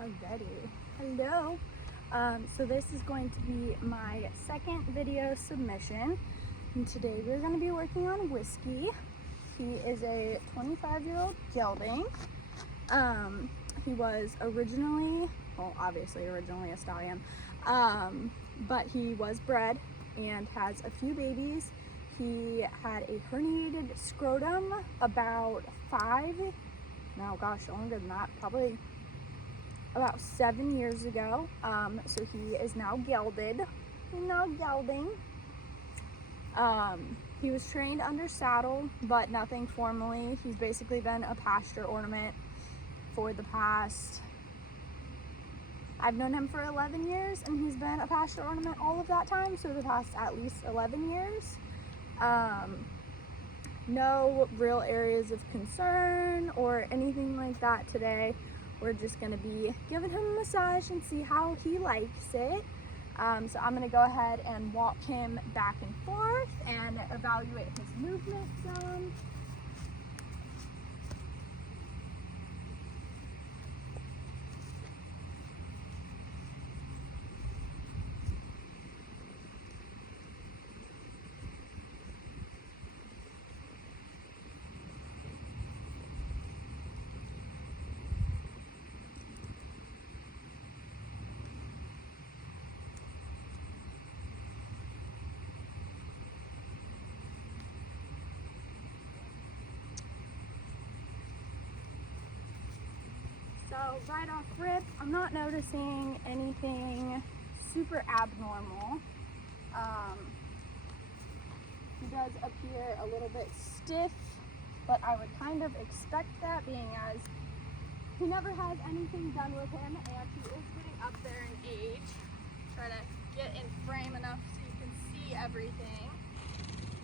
Alrighty, hello. So this is going to be my second video submission, and today we're going to be working on Whisky. He is a 25-year-old gelding. He was originally, well, obviously originally a stallion, but he was bred and has a few babies. He had a herniated scrotum about longer than that, probably about 7 years ago. So he is now gelded. Gelding. He was trained under saddle, but nothing formally. He's basically been a pasture ornament for the past, I've known him for 11 years, and he's been a pasture ornament all of that time, so the past at least 11 years. No real areas of concern or anything like that today. We're just going to be giving him a massage and see how he likes it. So I'm going to go ahead and walk him back and forth and evaluate his movement some. So right off rip, I'm not noticing anything super abnormal. He does appear a little bit stiff, but I would kind of expect that, being as he never has anything done with him, and he is getting up there in age. Try to get in frame enough so you can see everything.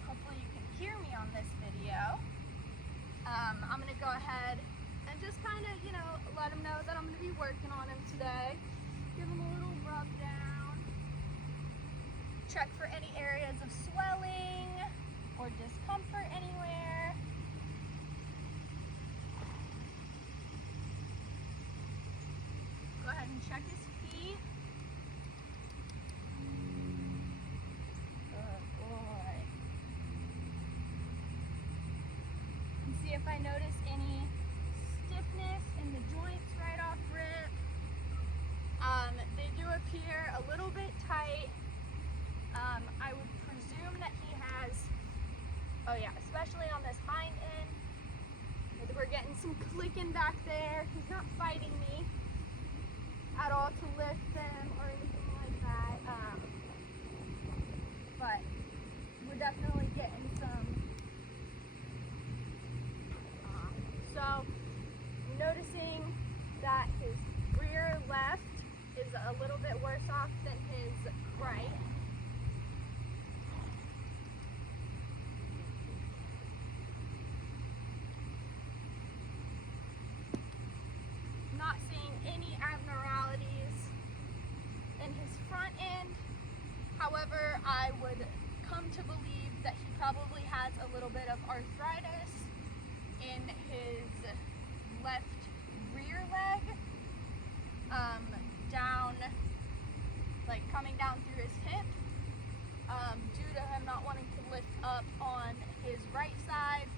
Hopefully you can hear me on this video. I'm gonna go ahead and just kind of, let him know that I'm going to be working on him today. Give him a little rub down. Check for any areas of swelling or discomfort anywhere. Go ahead and check his feet. Good boy. And see if I notice any stiffness in the joints right off rip. They do appear a little bit tight. I would presume that he has, especially on this hind end, we're getting some clicking back there. He's not fighting me at all to lift them or anything like that. But we're definitely getting some. So noticing that his rear left is a little bit worse off than his right. Not seeing any abnormalities in his front end. However, I would come to believe that he probably has a little bit of arthritis in his left rear leg, coming down through his hip, due to him not wanting to lift up on his right side,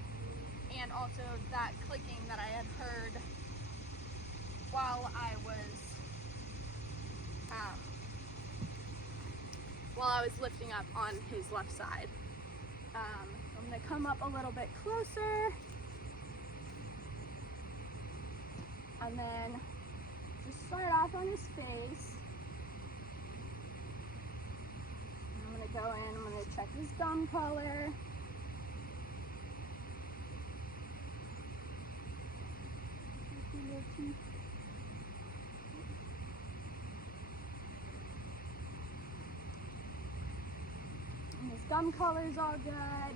and also that clicking that I had heard while I was lifting up on his left side. I'm going to come up a little bit closer. And then just start off on his face. And I'm going to go in, I'm going to check his gum color. And his gum color's all good.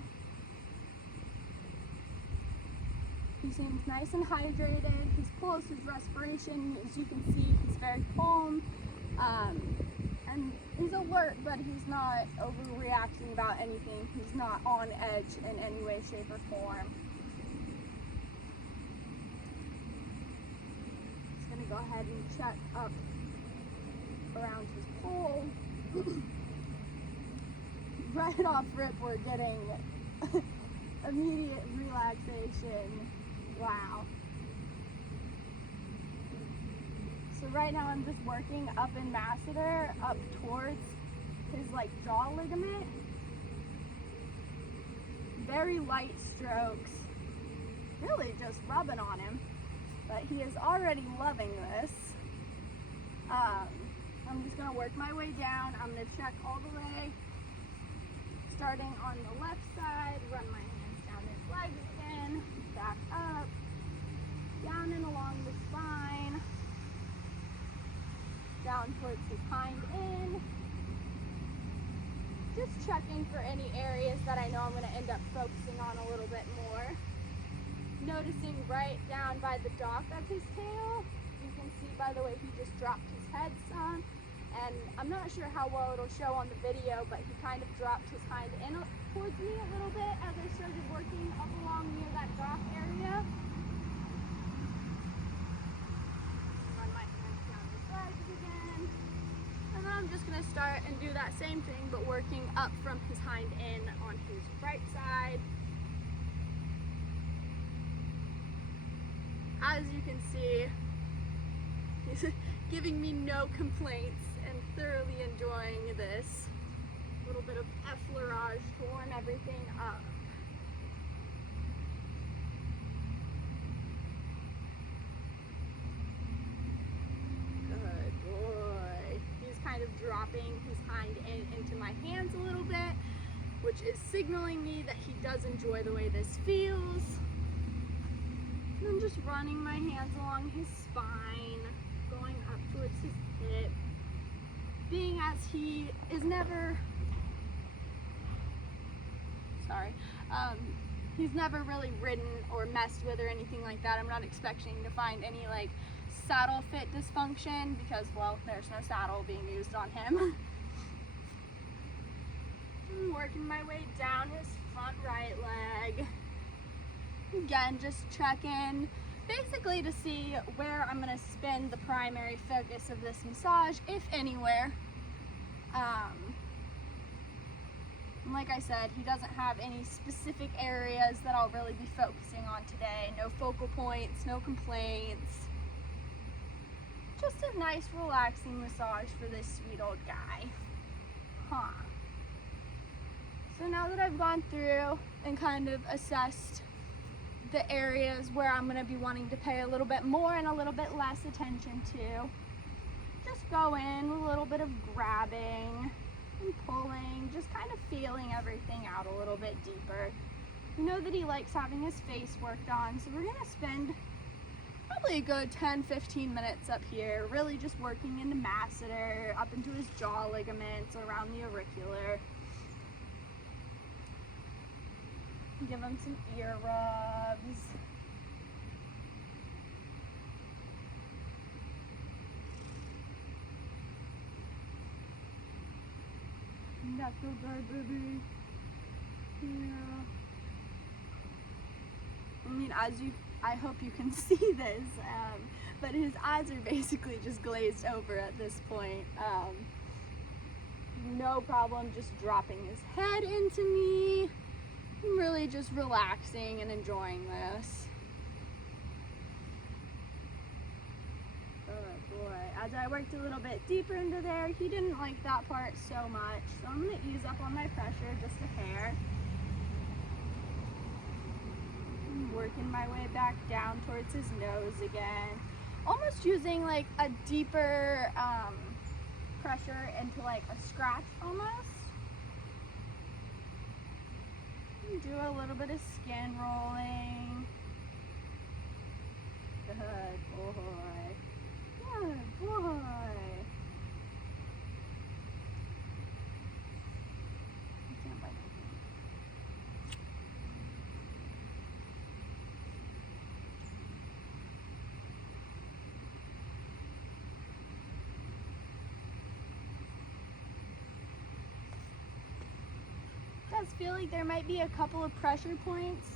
He seems nice and hydrated. His pulse, his respiration, as you can see, he's very calm. And he's alert, but he's not overreacting about anything. He's not on edge in any way, shape, or form. Just gonna go ahead and check up around his pole. Right off rip, we're getting immediate relaxation. Wow. So right now I'm just working up in masseter, up towards his like jaw ligament. Very light strokes, really just rubbing on him, but he is already loving this. I'm just gonna work my way down. I'm gonna check all the way, starting on the left side, run my hands down his legs again, back up, down and along the spine, down towards his hind end. Just checking for any areas that I know I'm going to end up focusing on a little bit more. Noticing right down by the dock of his tail, you can see by the way he just dropped his head some. And I'm not sure how well it'll show on the video, but he kind of dropped his hind end towards me a little bit as I started working up along near that dock area. Run my hands down his legs again. And then I'm just going to start and do that same thing, but working up from his hind end on his right side. As you can see, he's giving me no complaints and thoroughly enjoying this. A little bit of effleurage to warm everything up. Good boy. He's kind of dropping his hind end into my hands a little bit, which is signaling me that he does enjoy the way this feels. And I'm just running my hands along his spine, going up towards his hip. Being as he is never, he's never really ridden or messed with or anything like that. I'm not expecting to find any like saddle fit dysfunction because, well, there's no saddle being used on him. I'm working my way down his front right leg. Again, just checking basically to see where I'm going to spend the primary focus of this massage, if anywhere. Like I said, he doesn't have any specific areas that I'll really be focusing on today. No focal points, no complaints. Just a nice relaxing massage for this sweet old guy. So now that I've gone through and kind of assessed the areas where I'm going to be wanting to pay a little bit more and a little bit less attention to, just go in with a little bit of grabbing and pulling, just kind of feeling everything out a little bit deeper. You know that he likes having his face worked on, so we're going to spend probably a good 10-15 minutes up here, really just working into masseter, up into his jaw ligaments, around the auricular. Give him some ear rubs. That's okay, baby. Yeah. I mean, I hope you can see this, but his eyes are basically just glazed over at this point. No problem just dropping his head into me. I'm really just relaxing and enjoying this. Good boy. As I worked a little bit deeper into there, he didn't like that part so much. So I'm going to ease up on my pressure just a hair. I'm working my way back down towards his nose again. Almost using like a deeper pressure into like a scratch almost. Do a little bit of skin rolling. Good boy. Good boy. You can't bite anything. Does feel like there might be a couple of pressure points.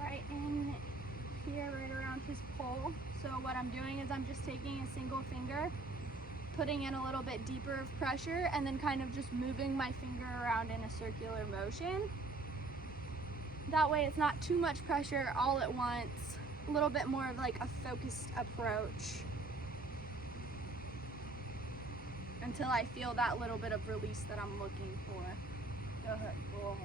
Right here right around his pole. So what I'm doing is I'm just taking a single finger, putting in a little bit deeper of pressure, and then kind of just moving my finger around in a circular motion. That way it's not too much pressure all at once, a little bit more of like a focused approach until I feel that little bit of release that I'm looking for. Go ahead, boy.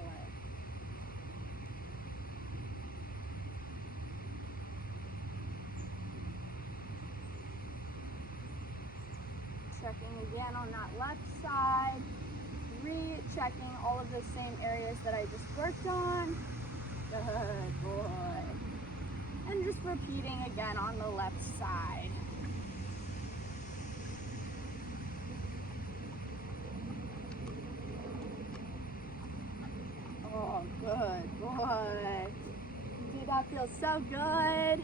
Checking again on that left side, rechecking all of those same areas that I just worked on. Good boy. And just repeating again on the left side. Oh, good boy. Dude, that feels so good.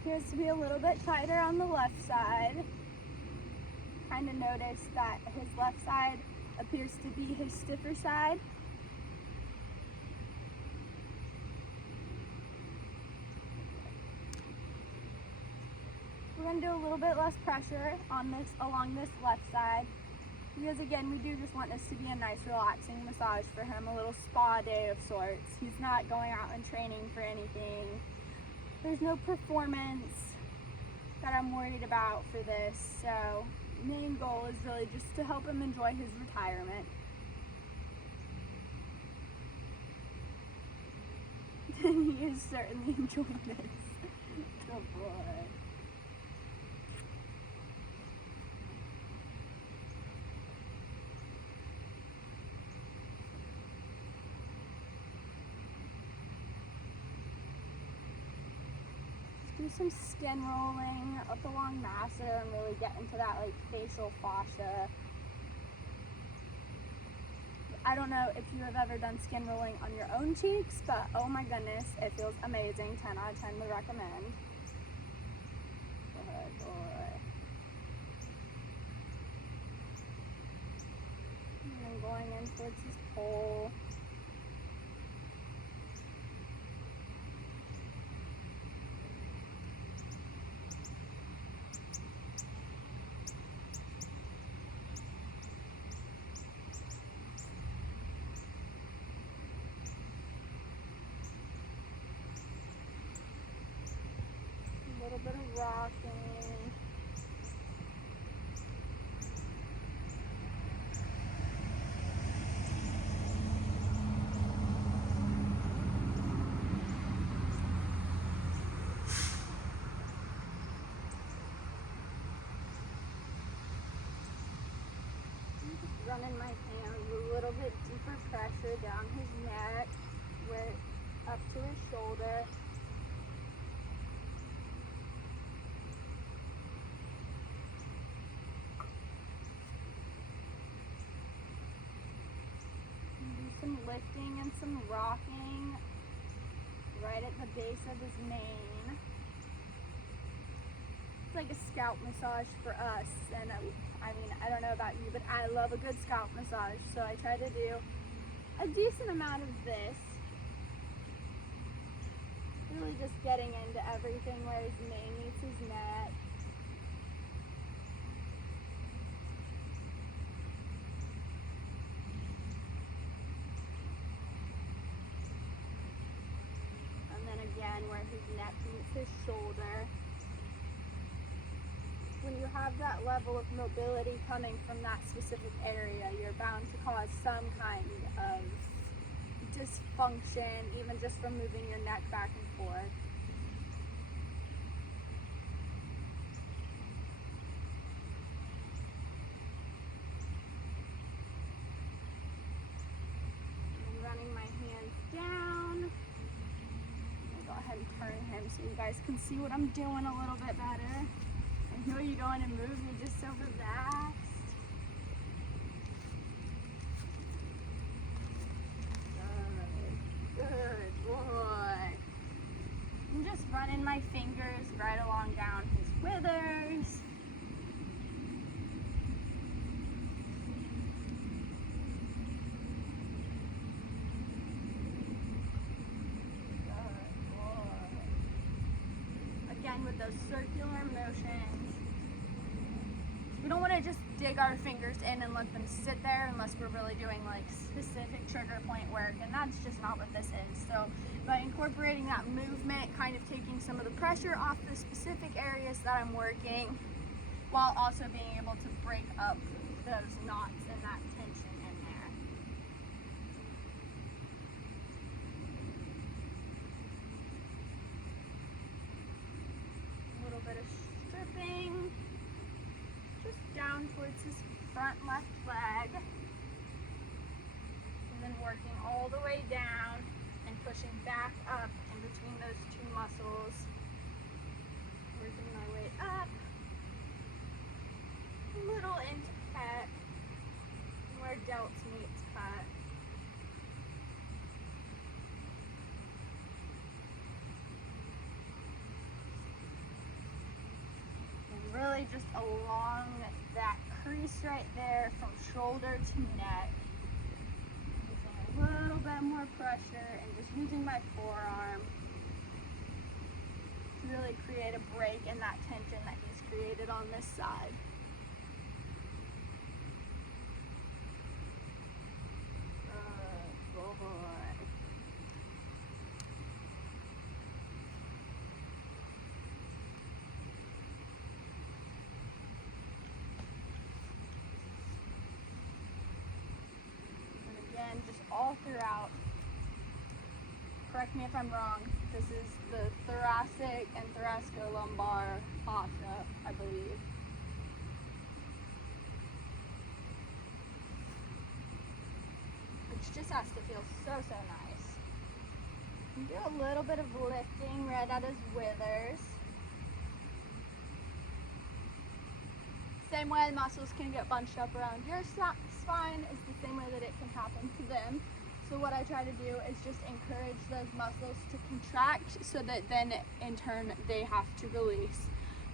Appears to be a little bit tighter on the left side. Kind of notice that his left side appears to be his stiffer side. We're going to do a little bit less pressure on this along this left side, because again, we do just want this to be a nice relaxing massage for him, a little spa day of sorts. He's not going out and training for anything. There's no performance that I'm worried about for this, so main goal is really just to help him enjoy his retirement. He is certainly enjoying this. Good boy. Do some skin rolling up along masseter and really get into that like facial fascia. I don't know if you have ever done skin rolling on your own cheeks, but oh my goodness, it feels amazing. 10 out of 10 would recommend. Good boy. And then going in towards his pole. A little bit of rocking. Running my hands a little bit deeper pressure down his neck, where up to his shoulder. Some lifting and some rocking right at the base of his mane. It's like a scalp massage for us, and I mean, I don't know about you, but I love a good scalp massage, so I try to do a decent amount of this. Really just getting into everything where his mane meets his neck. Again, where his neck meets his shoulder. When you have that level of mobility coming from that specific area, you're bound to cause some kind of dysfunction, even just from moving your neck back and forth. I'm running my hands down. Go ahead and turn him so you guys can see what I'm doing a little bit better. I know you don't want to move, you're just so relaxed. along down his withers. Again, with those circular motions. We don't want to just dig our fingers in and let them sit there unless we're really doing like specific trigger point work, and that's just not what this is. So by incorporating that movement, kind of taking some of the pressure off the specific areas that I'm working, while also being able to break up those knots and that tension in there. A little bit of stripping just down towards his front left leg, and then working all the way down and pushing back up in between those two muscles, working my way up, a little into pec, where delts meets pec. And really just along that crease right there from shoulder to neck. A little bit more pressure and just using my forearm to really create a break in that tension that he's created on this side. Good boy. Just all throughout. Correct me if I'm wrong. This is the thoracic and thoracolumbar fascia, I believe. Which just has to feel so nice. And do a little bit of lifting right at his withers. Same way muscles can get bunched up around your spine is the same way that it can happen to them. So what I try to do is just encourage those muscles to contract so that then in turn they have to release,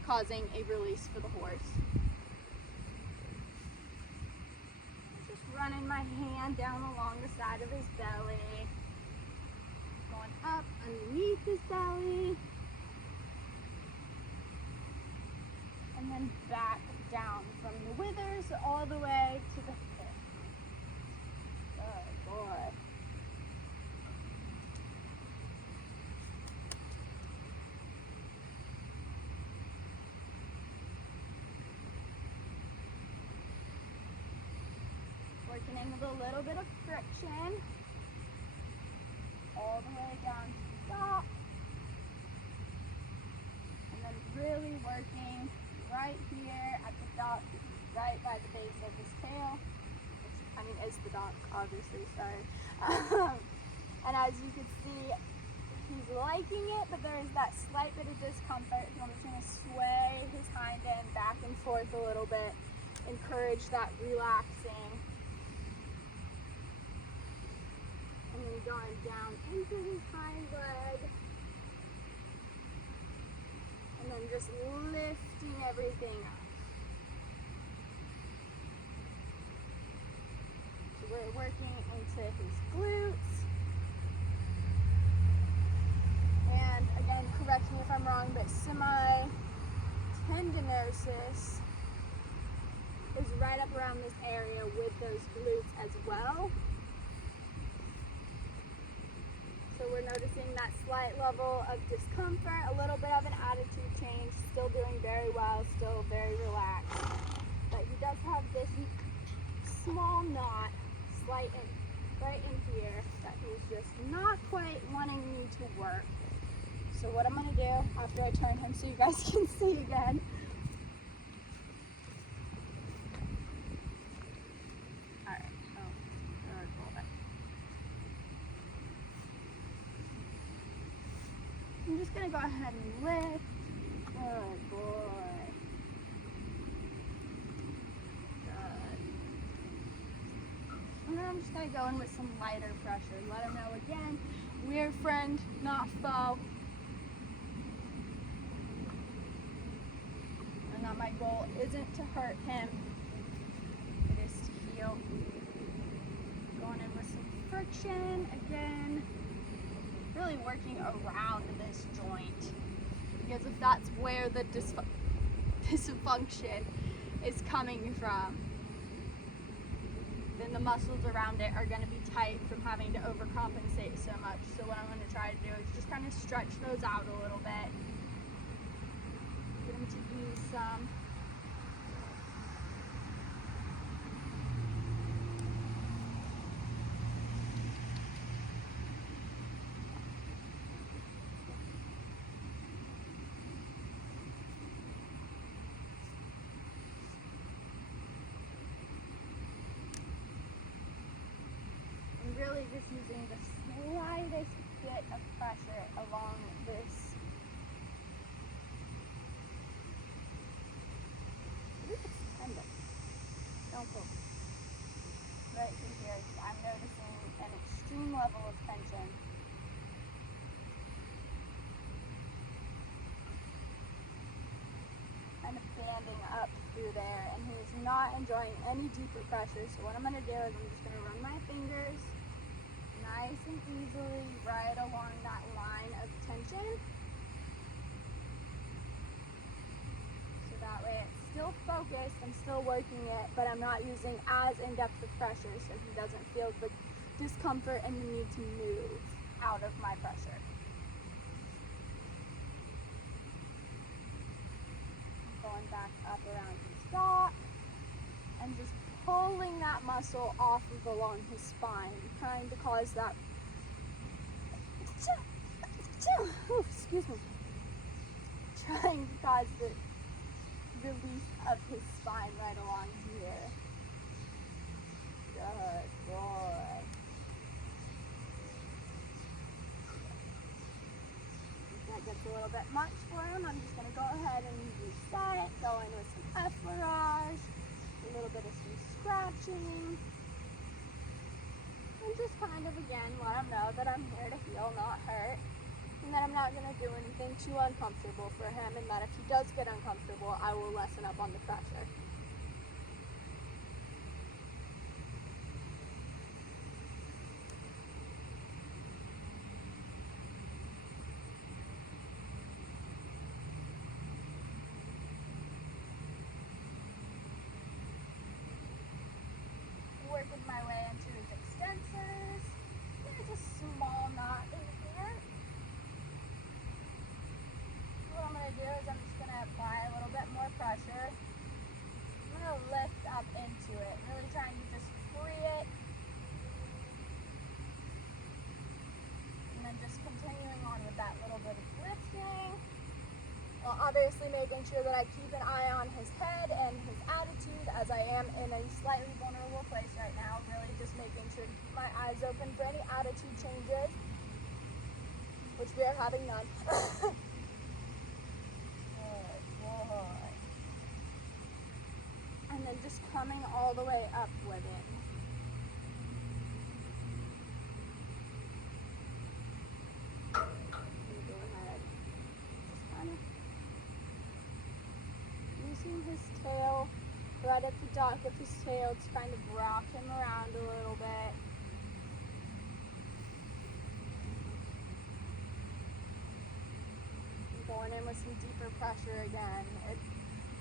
causing a release for the horse. Just running my hand down along the side of his belly, going up underneath his belly, and then back down from the withers all the way to the hip. Good boy. Working in with a little bit of friction all the way down to the top, and then really working right here at the dock, right by the base of his tail, which, I mean, is the dock, obviously, sorry. And as you can see, he's liking it, but there is that slight bit of discomfort. So I'm just going to sway his hind end back and forth a little bit, encourage that relaxing. And then going down into his hind leg. And then just lifting everything up. So we're working into his glutes. And again, correct me if I'm wrong, but semi-tendinosis is right up around this area with those glutes as well. So we're noticing that slight level of discomfort, a little bit of an attitude change, still doing very well, still very relaxed. But he does have this small knot, right in here, that he's just not quite wanting me to work. So what I'm going to do after I turn him so you guys can see again. Alright, I'm just going to go ahead and lift. Good boy. Good. And then I'm just going to go in with some lighter pressure. Let him know again, we're friend, not foe. that my goal isn't to hurt him, it is to heal. Going in with some friction again, really working around this joint, because if that's where the dysfunction is coming from, then the muscles around it are going to be tight from having to overcompensate so much. So what I'm going to try to do is just kind of stretch those out a little bit, get them to use some. Really just using the slightest bit of pressure along this. I think it's tendon. Don't go right through here. I'm noticing an extreme level of tension. Kind of banding up through there, and he's not enjoying any deeper pressure. So what I'm going to do is I'm just going to run my fingers nice and easily right along that line of tension. So that way it's still focused, I'm still working it, but I'm not using as in-depth of pressure, so he doesn't feel the discomfort and the need to move out of my pressure. Going back up around his jaw and just pulling that muscle off of along his spine, trying to cause that, excuse me, trying to cause the release of his spine right along here. Good boy. If that gets a little bit much for him, I'm just going to go ahead and reset, go in with some effleurage, a little bit of some scratching, and just kind of again let him know that I'm here to heal, not hurt, and that I'm not going to do anything too uncomfortable for him, and that if he does get uncomfortable, I will lessen up on the pressure. Working my way into his extensors. There's a small knot in here. What I'm going to do is I'm just going to apply a little bit more pressure. I'm going to lift up into it, really trying to just free it. And then just continuing on with that little bit of lifting. While obviously making sure that I keep an eye on his head and his attitude, as I am in a slightly vulnerable place right now, really just making sure to keep my eyes open for any attitude changes, which we are having none. Good boy. And then just coming all the way up with it. Go ahead. Just kind of his tail, right at the dock of his tail, to kind of rock him around a little bit. And going in with some deeper pressure again.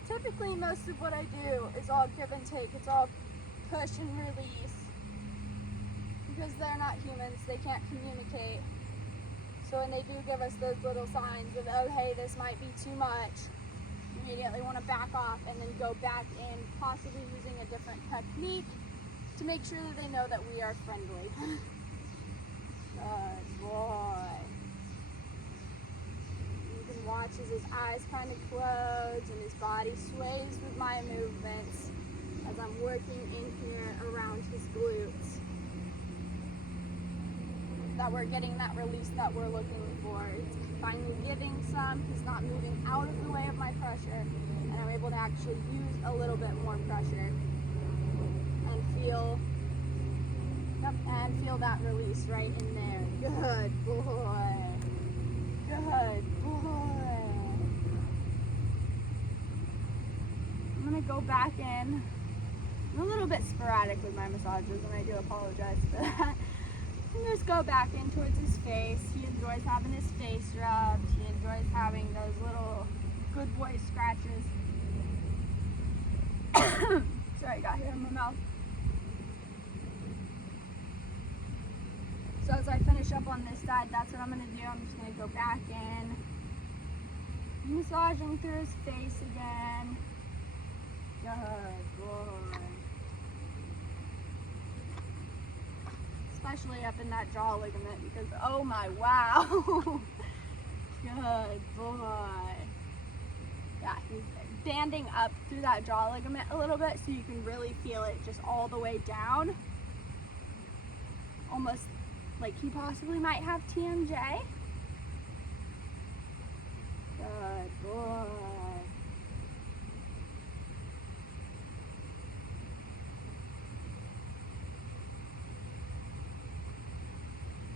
Typically, most of what I do is all give and take. It's all push and release. Because they're not humans, they can't communicate. So when they do give us those little signs of, oh hey, this might be too much, immediately want to back off and then go back in, possibly using a different technique to make sure that they know that we are friendly. Good boy. You can watch as his eyes kind of close and his body sways with my movements as I'm working in here around his glutes. That we're getting that release that we're looking for. It's finally getting some. He's not moving out of the way of my pressure, and I'm able to actually use a little bit more pressure and feel that release right in there. Good boy. Good boy. gonna go back in. I'm a little bit sporadic with my massages, and I do apologize for that. And just go back in towards his face. He enjoys having his face rubbed. He enjoys having those little good boy scratches. Sorry, I got hair in my mouth. So as I finish up on this side, that's what I'm gonna do. I'm just gonna go back in, massaging through his face again. Good boy. Especially up in that jaw ligament because, oh my, wow. Good boy. Yeah, he's banding up through that jaw ligament a little bit so you can really feel it just all the way down. Almost like he possibly might have TMJ. Good boy.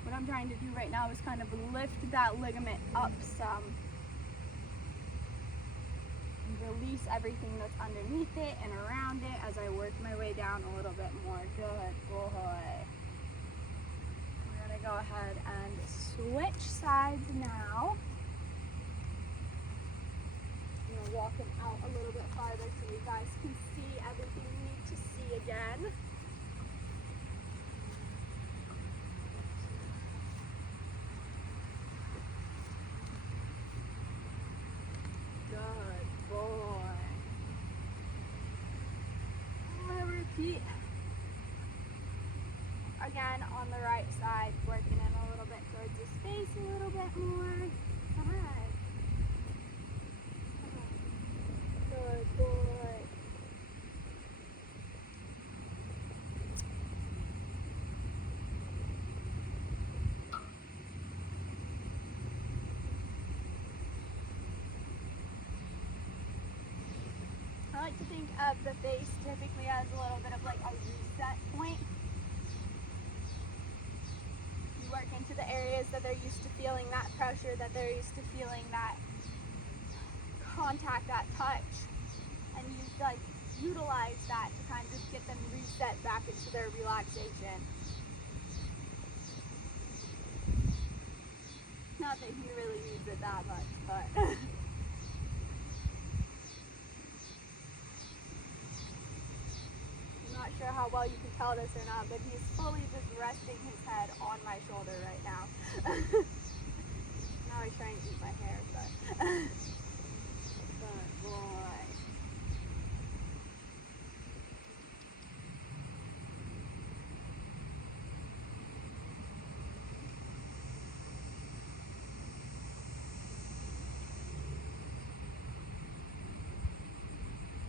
What I'm trying to do right now is kind of lift that ligament up some. Release everything that's underneath it and around it as I work my way down a little bit more. Good boy. We're going to go ahead and switch sides now. I'm going to walk him out a little bit farther so you guys can see everything you need to see again. Again, on the right side, working in a little bit towards his face a little bit more. Come on. Good boy. I like to think of the face typically as a little bit of like a reset point. You work into the areas that they're used to feeling that pressure, that they're used to feeling that contact, that touch, and you like utilize that to kind of get them reset back into their relaxation. Not that he really needs it that much, but not sure how well you can tell this or not, but he's fully just resting his head on my shoulder right now. Now he's trying to eat my hair, but good boy.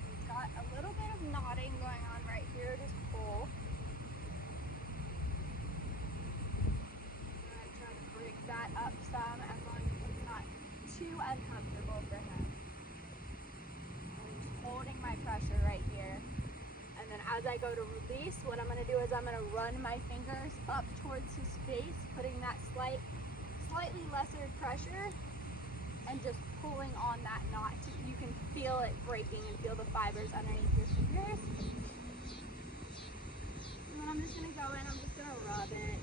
He's got a little bit of knotting going on right here at his pole. I'm trying to break that up some as long as it's not too uncomfortable for him. I'm just holding my pressure right here. And then as I go to release, what I'm going to do is I'm going to run my fingers up towards his face, putting that slightly lesser pressure and just pulling on that knot. You can feel it breaking and feel the fibers underneath your fingers. And then I'm just going to go in, I'm just going to rub it.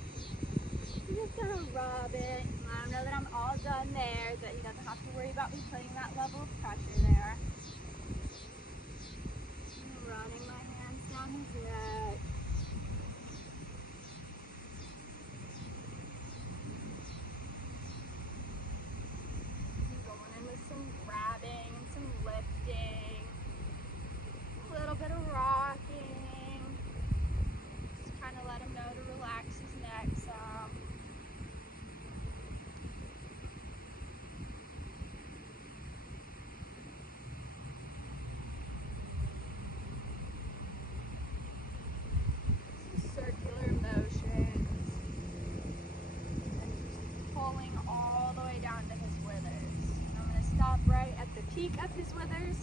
I'm just going to rub it. Let him know that I'm all done there, that he doesn't have to worry about me putting that level of pressure there. I'm running my hands down his neck. Going in with some grabbing and some lifting. A little bit of rocking. Just kind of let him know to relax his neck some. Circular motions and just pulling all the way down to his withers. And I'm going to stop right at the peak of his withers.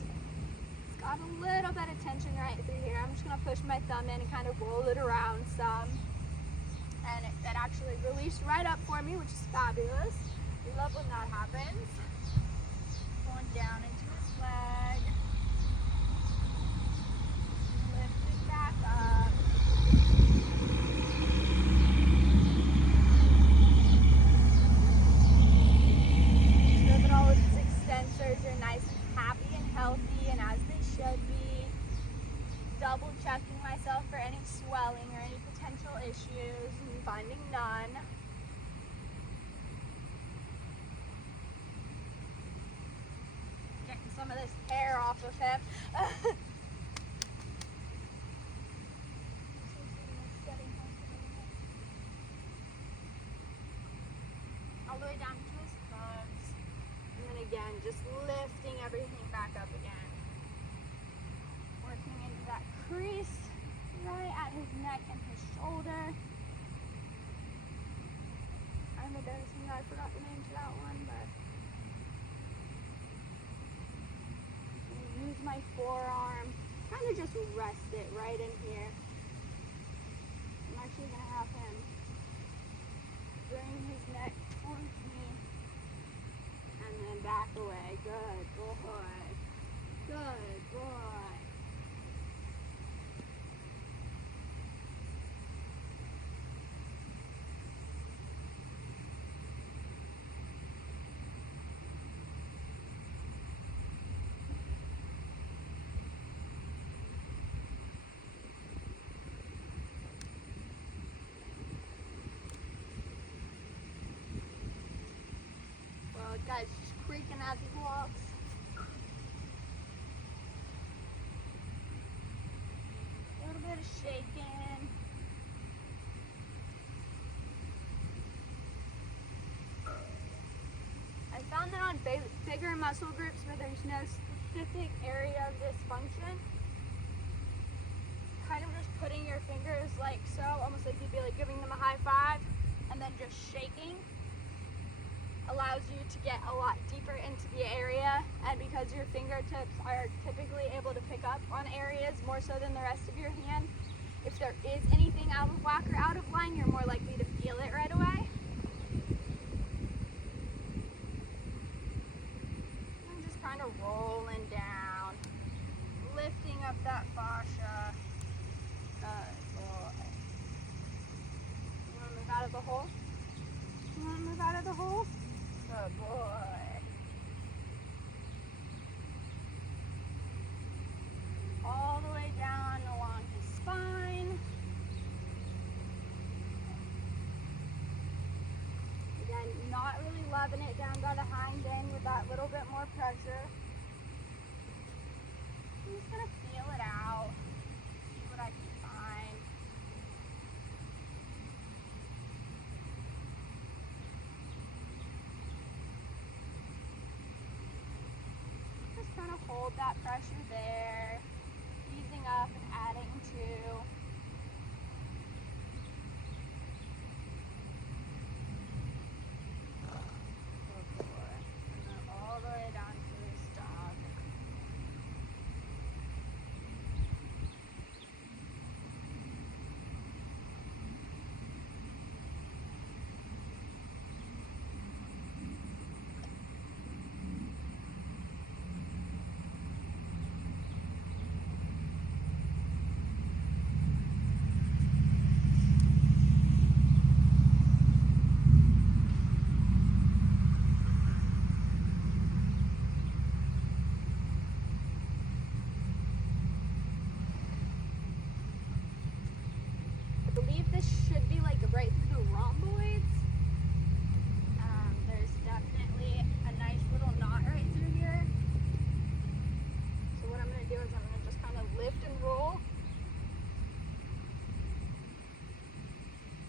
It's got a little bit of tension right through here. I'm just going to push my thumb in and kind of roll it around some. And it actually released right up for me, which is fabulous. I love when that happens. Going down into his leg. potential issues and finding none. Getting some of this hair off of him. All the way down to his thumbs. And then again, just lifting everything back up again. Working into that crease right at his neck and his shoulder. I'm embarrassing that I forgot the name to that one, but I'm gonna use my forearm, kind of just rest it right in here. I'm actually gonna have him bring his neck towards me and then back away. Good boy. Good boy. Well, guy's just creaking as he walks. A little bit of shaking. I found that on bigger muscle groups where there's no specific area of dysfunction, kind of just putting your fingers like so, almost like you'd be like giving them a high five, and then just shaking, allows you to get a lot deeper into the area. And because your fingertips are typically able to pick up on areas more so than the rest of your hand, if there is anything out of whack or out of line, you're more likely to feel it right away. I'm just kind of rolling down, lifting up that fascia. Good boy. You want to move out of the hole? You want to move out of the hole? Good boy. All the way down along his spine. Again, not really loving it down by the hind end with that little bit more pressure. I'm just gonna feel it out, see what I can find. Just kind of hold that pressure there, easing up and adding to. And then all the way down to his stomach. I believe this should be like right through the rhomboids. There's definitely a nice little knot right through here. So what I'm going to do is I'm going to just kind of lift and roll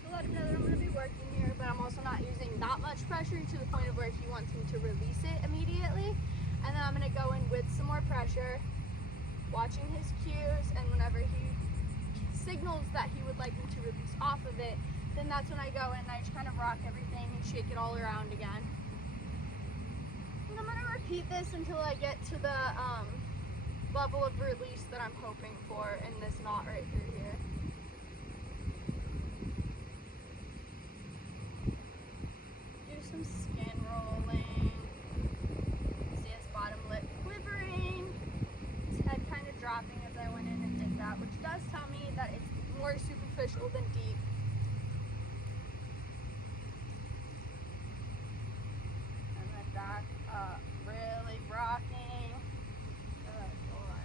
to let him know that I'm going to be working here, but I'm also not using that much pressure to the point of where he wants me to release it immediately. And then I'm going to go in with some more pressure, watching his cues, and whenever he signals that he would like me to release off of it, then that's when I go in and I just kind of rock everything and shake it all around again. And I'm going to repeat this until I get to the level of release that I'm hoping for in this knot right through here. Do some skin rolling. See his bottom lip quivering, his head kind of dropping as I went in and did that, which does tell me that it's more superficial than deep. And then back up, really rocking. Good boy.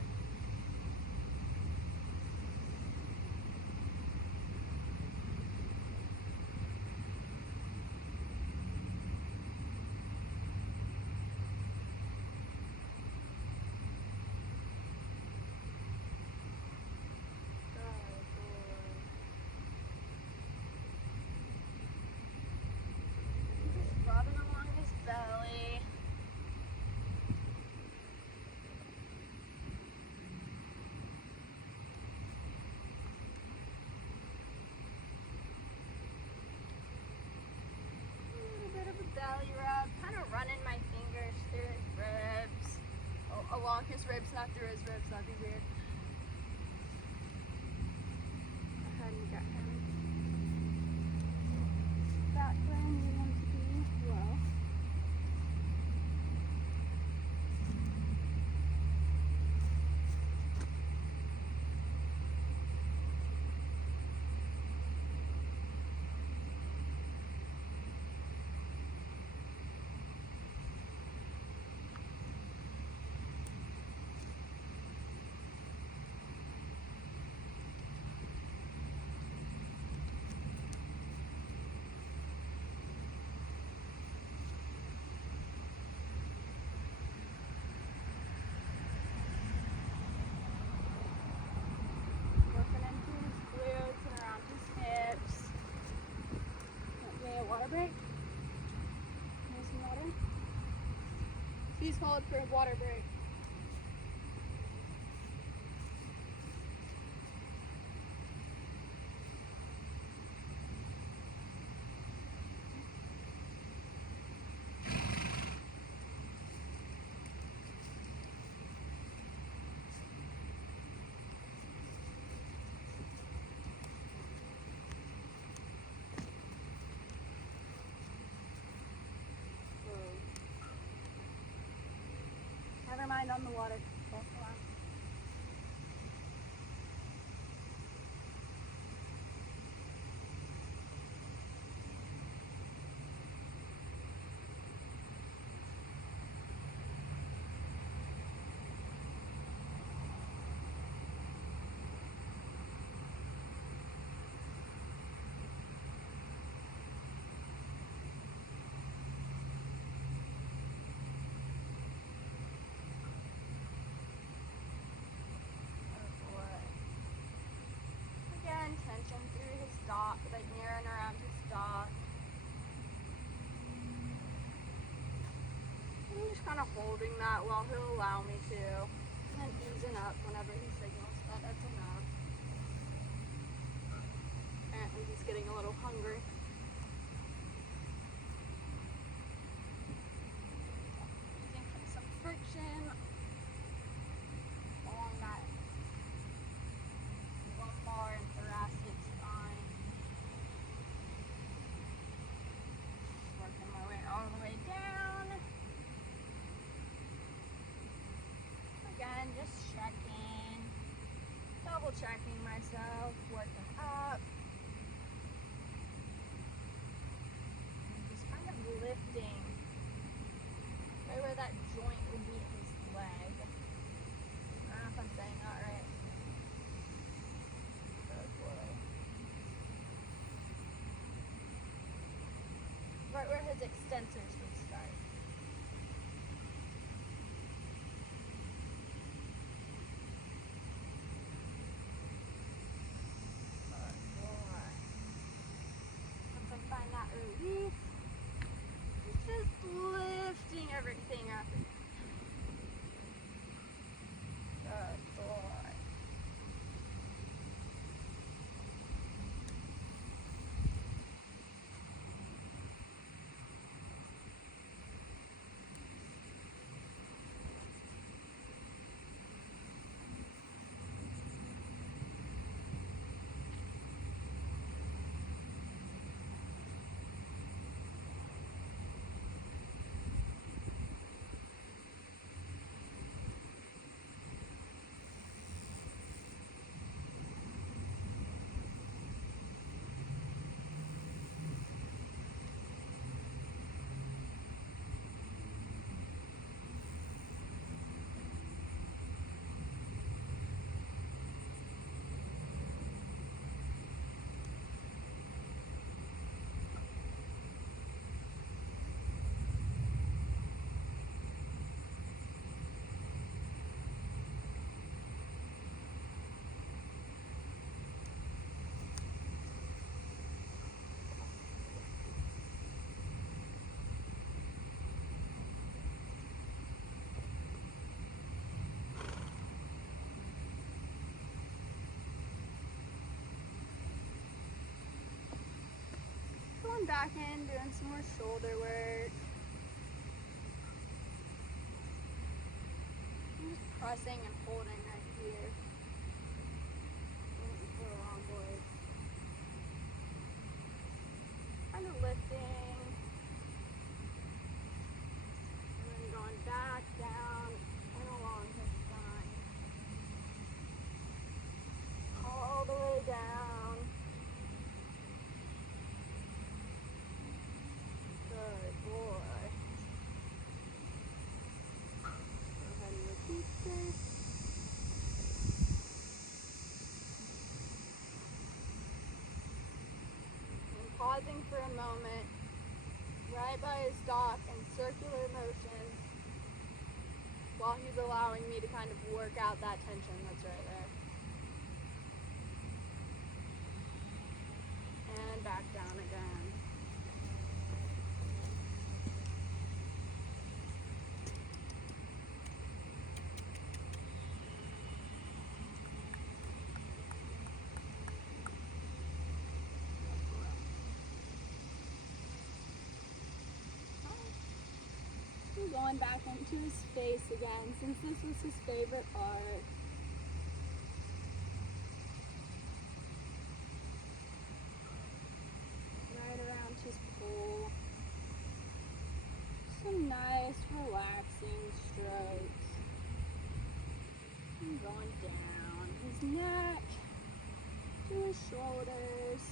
along his ribs, not through his ribs. That'd be weird. Go ahead and get him back where I need him to be. Well. Break. Need some water? Please hold for a water break. Never mind on the water. Don't go on. Tension through his dock, like near and around his dock. I'm just kind of holding that while he'll allow me to, and then easing up whenever he signals that that's enough. Apparently he's getting a little hungry. Using some friction along that lumbar and thoracic spine. Working my way all the way down. Again, just checking, double checking myself, working up. And just kind of lifting right where that joint would meet his leg. I don't know if I'm saying that right. Right where his extensors would start. Once I find that release, it's just lifting everything up. Good boy. Going back in, doing some more shoulder work. I'm just pressing and holding right here. Long boys. Kind of lifting. And then going back down and along his spine. All the way down. Good boy. Go ahead and repeat this. And pausing for a moment right by his dock in circular motion while he's allowing me to kind of work out that tension that's right there. And back down again. Going back into his face again, since this was his favorite part. Right around his pole. Some nice relaxing strokes. And going down his neck, to his shoulders,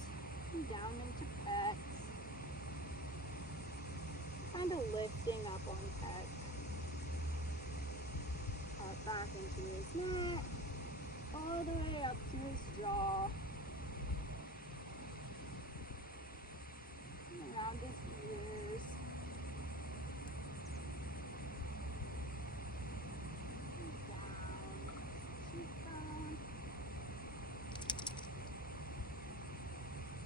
and down into pets. Kind of lifting up on pets. Up back into his neck, all the way up to his jaw. And around his ears. And down, cheekbone.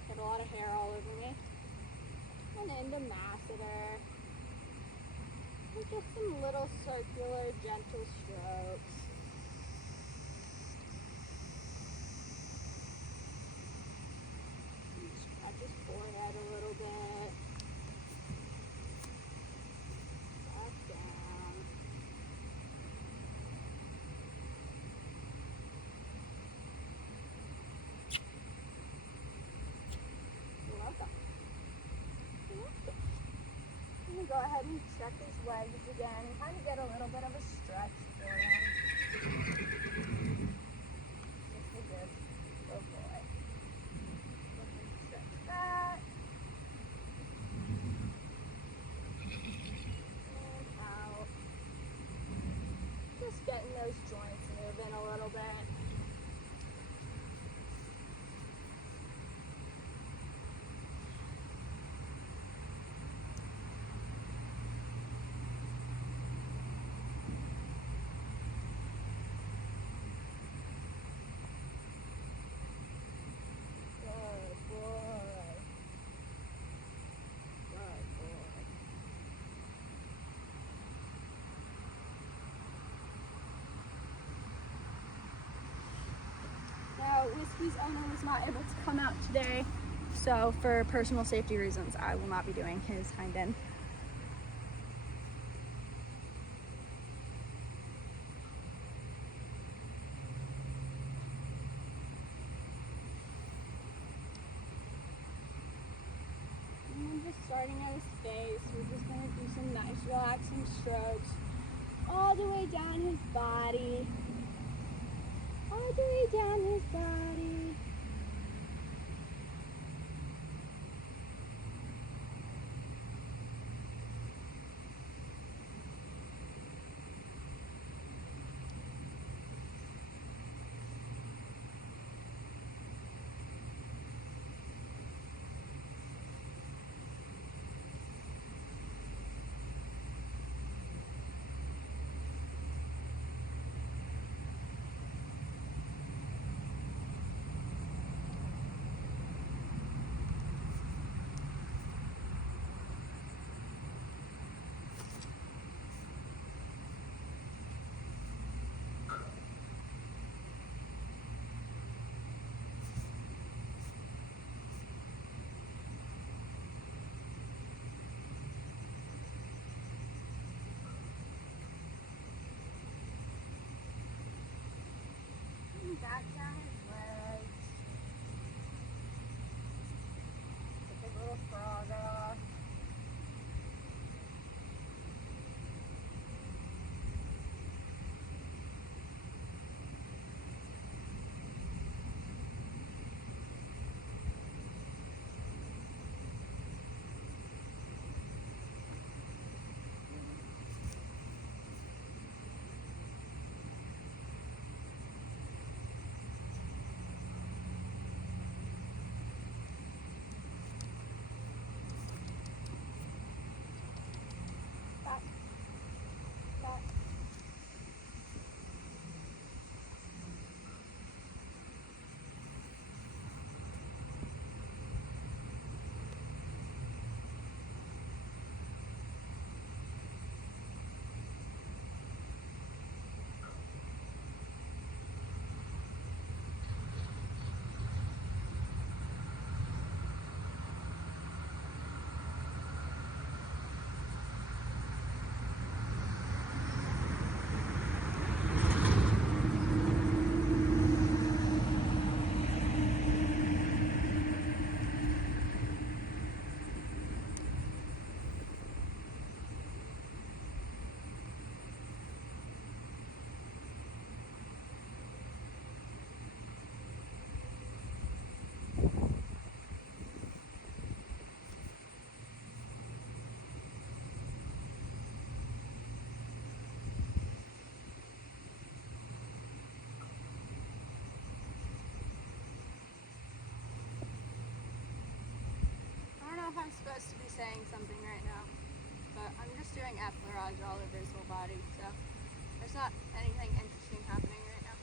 Got a lot of hair all over me. And into masseter. And just some little circular, gentle strokes. And scratch his forehead a little bit. Back down. You're welcome. I'm going to go ahead and check his legs again and kind of get a little bit of a stretch for him. Just a good boy. Go ahead and stretch that. And out. Just getting those joints moving a little bit. Whisky's owner was not able to come out today, so for personal safety reasons, I will not be doing his hind end. And then just starting at his face, we're just going to do some nice relaxing strokes all the way down his body. All the way down his body. if I'm supposed to be saying something right now, but I'm just doing effleurage all over his whole body, so there's not anything interesting happening right now.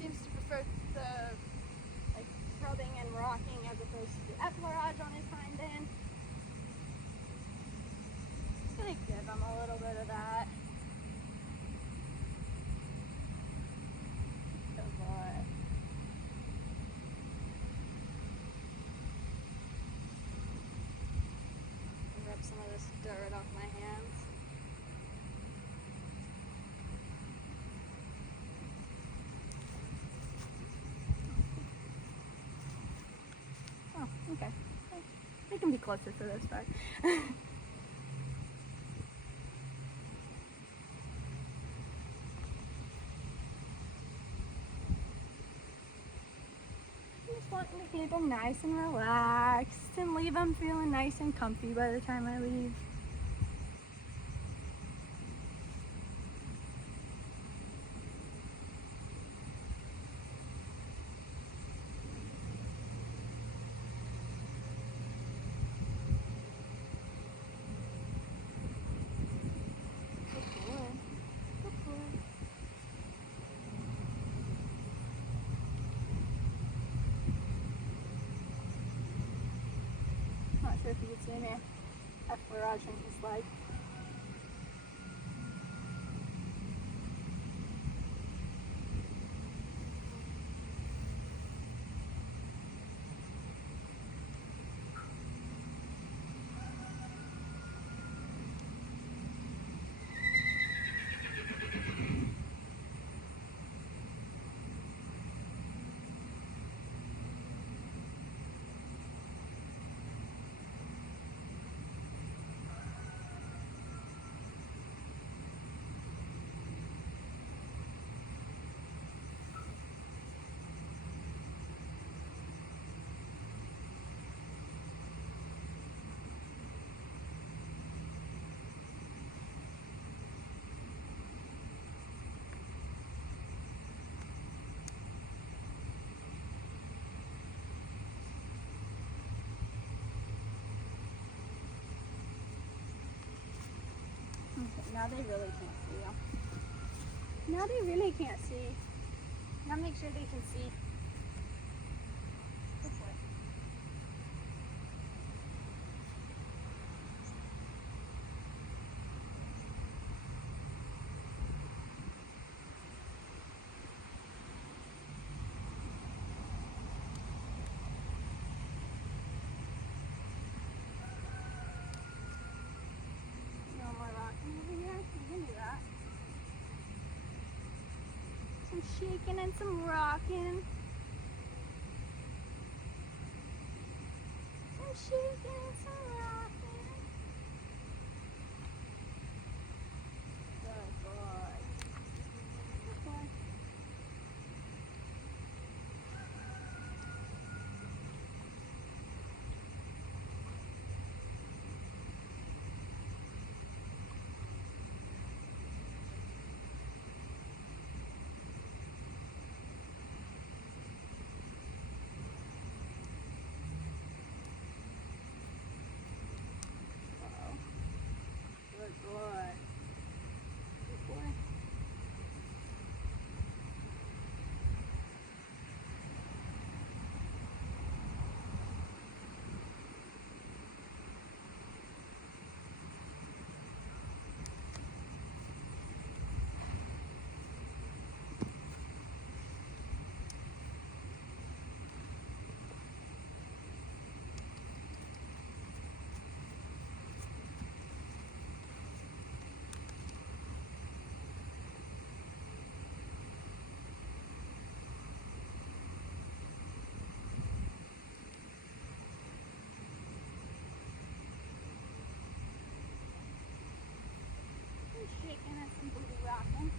Seems to prefer the like rubbing and rocking as opposed to the effleurage on his hind end. Just gonna give him a little bit of that. Good boy. Rub some of this dirt off my hands. Oh, okay. We can be closer for this part. Just wanting to keep him nice and relaxed and leave him feeling nice and comfy by the time I leave. Not sure if you can see me effleuraging his leg. Okay, now they really can't see you. Now they really can't see. Now make sure they can see. Good boy. No more rocking over here. You can do that. Some shaking and some rocking. Some shaking and some rocking. Good boy. Good boy. rocking.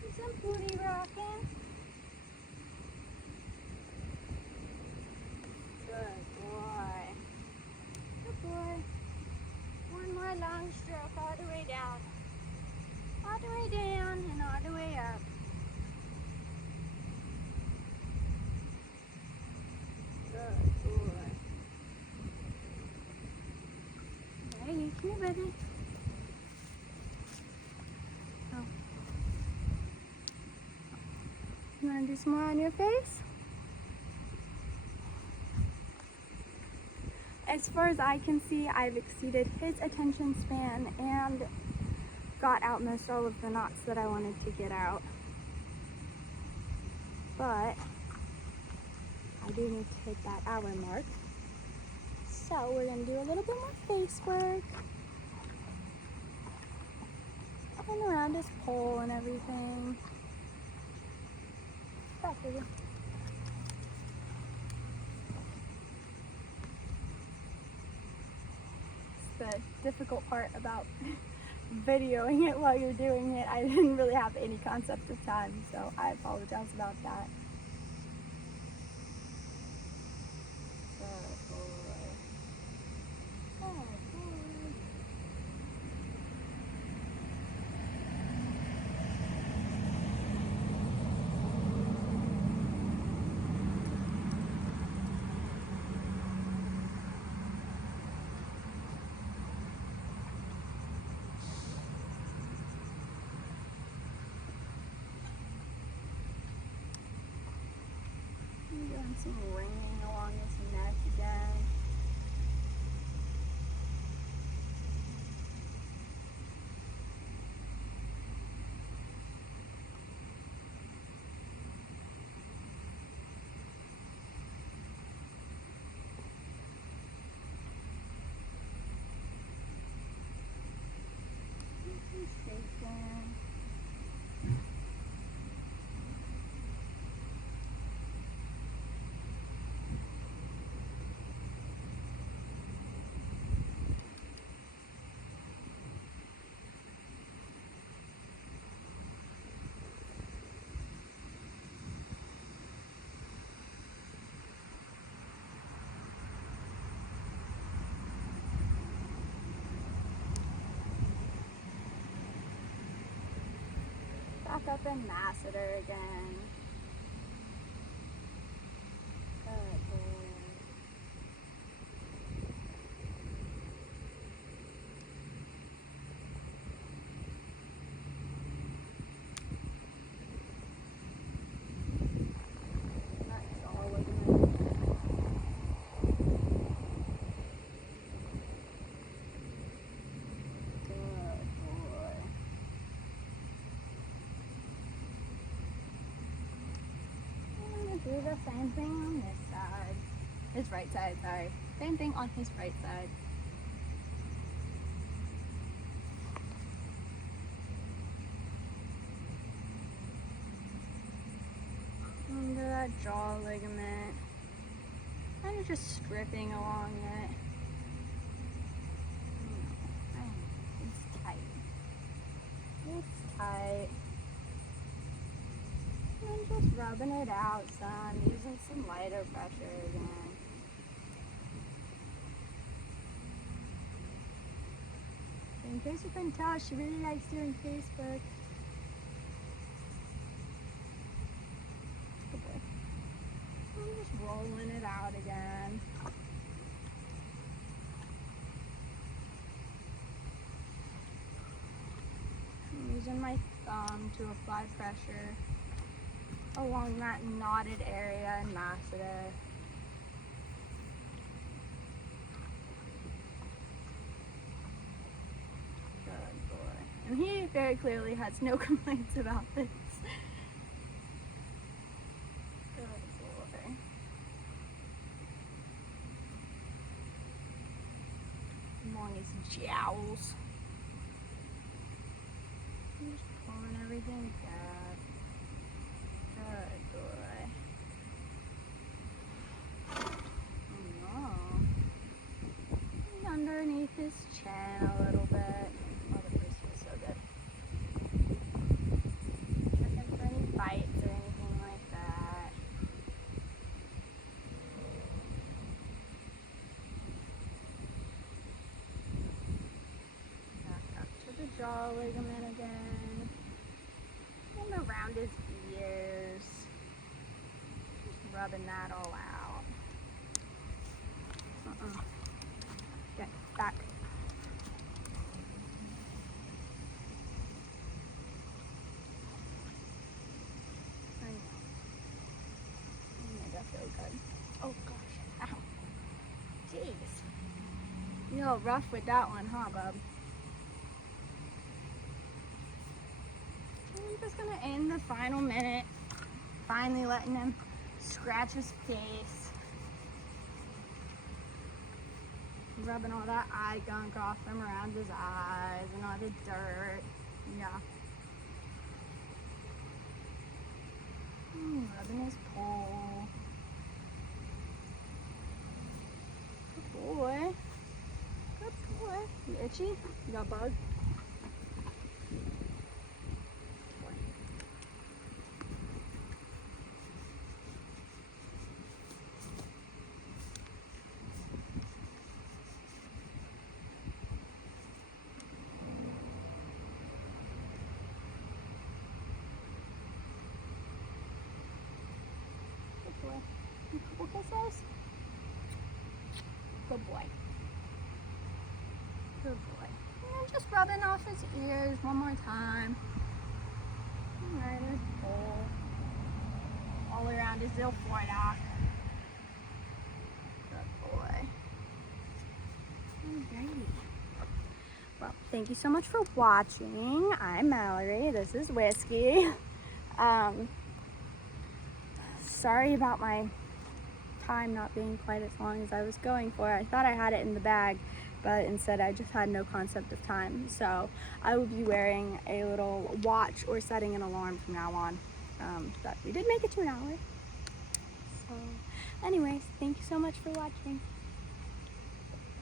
Do some booty rocking. Good boy. Good boy. One more long stroke all the way down. All the way down and all the way up. Good boy. Hey, come here, baby. Oh. You want to do some more on your face? As far as I can see, I've exceeded his attention span and got out most all of the knots that I wanted to get out. But I do need to hit that hour mark. So we're gonna do a little bit more face work. And around his pole and everything. Back, baby. The difficult part about videoing it while you're doing it. I didn't really have any concept of time, so I apologize about that. Good boy. Good boy. Doing some ringing along his neck again. He's shaking. Back up in masseter again. Good boy. That's all we're doing. Good boy. Do the same thing on this side. His right side, sorry. Same thing on his right side. Under that jaw ligament. Kind of just stripping along it. It's tight. It's tight. And just rubbing it out some, using some lighter pressure again. In case you couldn't tell, she really likes doing Facebook. Good boy. I'm just rolling it out again. I'm using my thumb to apply pressure along that knotted area and masseter. Good boy. And he very clearly has no complaints about this. Good boy. Along his jowls. I'm just pulling everything back. Good boy. Oh no. And underneath his chin a little bit. Oh, the face feels so good. jaw ligament again. And around his ears. Just rubbing that all out. Okay, back. That feels good. Oh gosh, ow. Jeez. You're a little rough with that one, huh, bub? I'm just gonna end the final minute. Finally letting him scratch his face. Rubbing all that eye gunk off from around his eyes and all the dirt. Yeah. Rubbing his pole. Good boy. Good boy. You itchy? You got a bug? Couple kisses. Good boy. Good boy. And then just rubbing off his ears one more time. Alright, his bowl. All around his little forelock. Good boy. Alrighty. Well, thank you so much for watching. I'm Mallory. This is Whiskey. Sorry about my time not being quite as long as I was going for. I thought I had it in the bag, but instead I just had no concept of time. So I will be wearing a little watch or setting an alarm from now on. But we did make it to an hour. So anyways, thank you so much for watching.